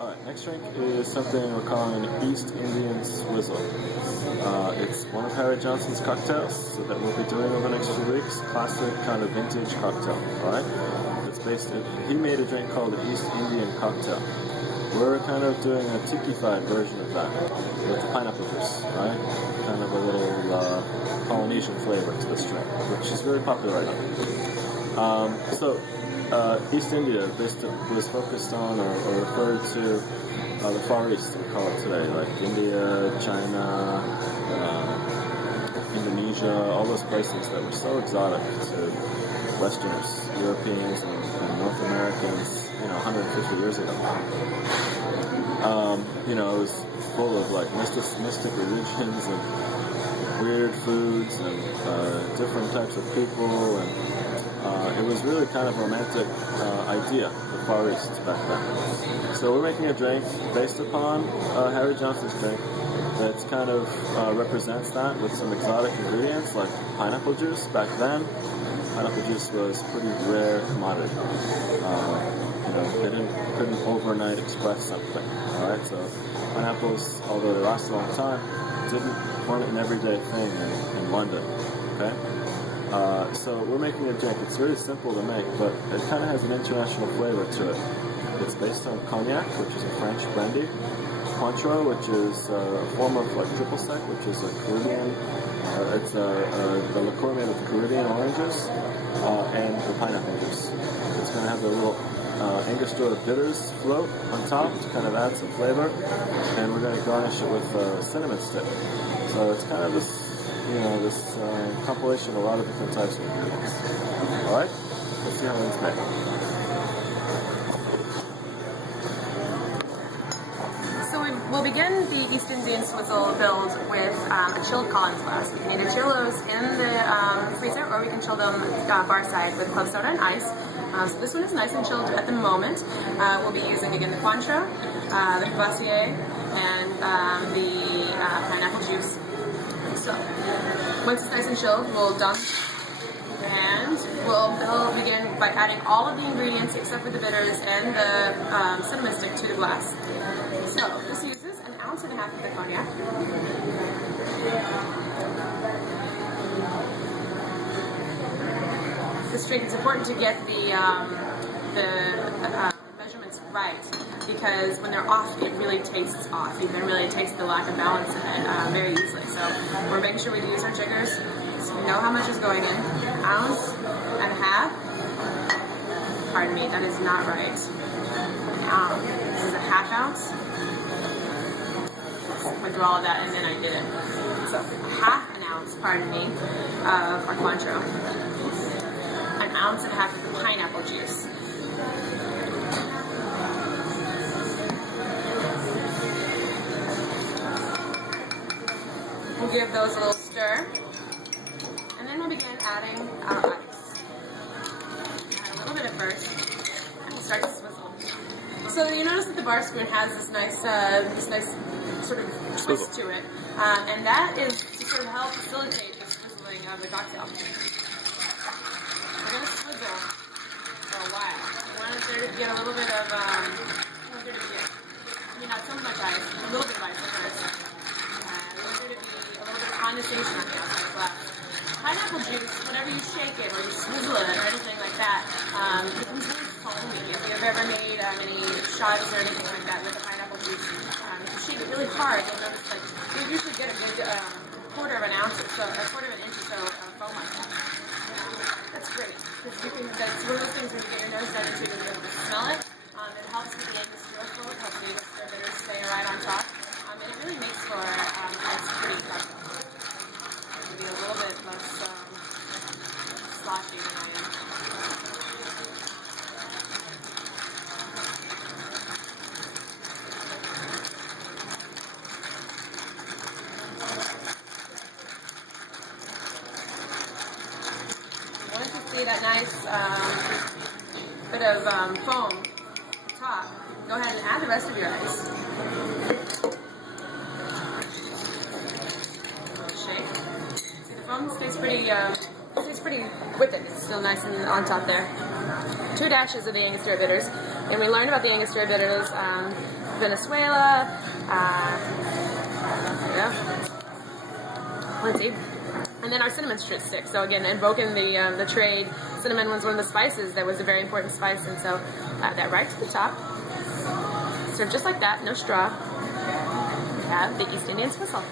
Alright, next drink is something we're calling East Indian Swizzle. It's one of Harry Johnson's cocktails that we'll be doing over the next few weeks. Classic kind of vintage cocktail, alright? He made a drink called the East Indian Cocktail. We're kind of doing a tiki-fied version of that with the pineapple juice, right? Kind of a little Polynesian flavor to this drink, which is very popular right now. East India was focused on or referred to the Far East, we call it today, like India, China, Indonesia, all those places that were so exotic to Westerners, Europeans, and North Americans, 150 years ago. It was full of like mystic religions and weird foods and different types of people, and it was really kind of a romantic idea, the Far East back then. So we're making a drink based upon Harry Johnson's drink that kind of represents that with some exotic ingredients like pineapple juice. Back then, pineapple juice was a pretty rare commodity. They couldn't overnight express something. All right, so pineapples, although they last a long time, weren't an everyday thing in London. Okay, so we're making a drink. It's very simple to make, but it kind of has an international flavor to it. It's based on cognac, which is a French brandy, Cointreau, which is a form of like triple sec, which is a Caribbean. It's the liqueur made with Caribbean oranges and the pineapple juice. It's going to have a little Angostura bitters float on top to kind of add some flavor, and we're going to garnish it with a cinnamon stick. So it's kind of this compilation of a lot of different types of ingredients. All right, let's see how it's made. We'll begin the East Indian Swizzle build with a chilled Collins glass. We can either chill those in the freezer, or we can chill them bar side with club soda and ice. So this one is nice and chilled at the moment. We'll be using again the Cointreau, the Courvoisier, and the pineapple juice. So once it's nice and chilled, we'll dump, and we'll begin by adding all of the ingredients except for the bitters and the cinnamon stick to the glass. So this uses an ounce and a half of the cognac. This drink, it's important to get the measurements right, because when they're off, it really tastes off. You can really taste the lack of balance in it very easily. So we're making sure we use our jiggers, so we know how much is going in. Ounce and a half. Pardon me, that is not right. This is a half ounce. Went through all of that and then I did it. So half an ounce, pardon me, of our Cointreau. An ounce and a half of pineapple juice. We'll give those a little stir, and then we'll begin adding our ice. Add a little bit at first, and we'll start to swizzle. So you notice that the bar spoon has this nice sort of twist to it, and that is to sort of help facilitate the swizzling of the cocktail. We're going to swizzle for a while. We want there to get a little bit of, not so much ice, a little bit of ice at first. We want there to be a little bit of condensation on the outside of the glass. Pineapple juice, whenever you shake it or you swizzle it or anything like that, it becomes really foamy. If you've ever made any shots or anything like that with the pineapple juice, if you shake it really hard, you'll notice that you usually get a good quarter of an inch or so of foam on that. That's great, because that's one of those things when you get your nose done into, you'll be able to smell it. It helps with the Angostura flow, it helps the Angostura bitters stay right on top, and it really makes for a pretty cocktail. It'll be a little bit less sloshy than I am. Once you see that nice bit of foam at the top, go ahead and add the rest of your ice. Shake. See, the foam stays pretty with it. It's still nice and on top there. 2 dashes of the Angostura bitters. And we learned about the Angostura bitters, Venezuela, let's see. And then our cinnamon stick. So again, invoking the trade, cinnamon was one of the spices that was a very important spice, and so add that right to the top. So just like that, no straw, we have the East Indian Swizzle.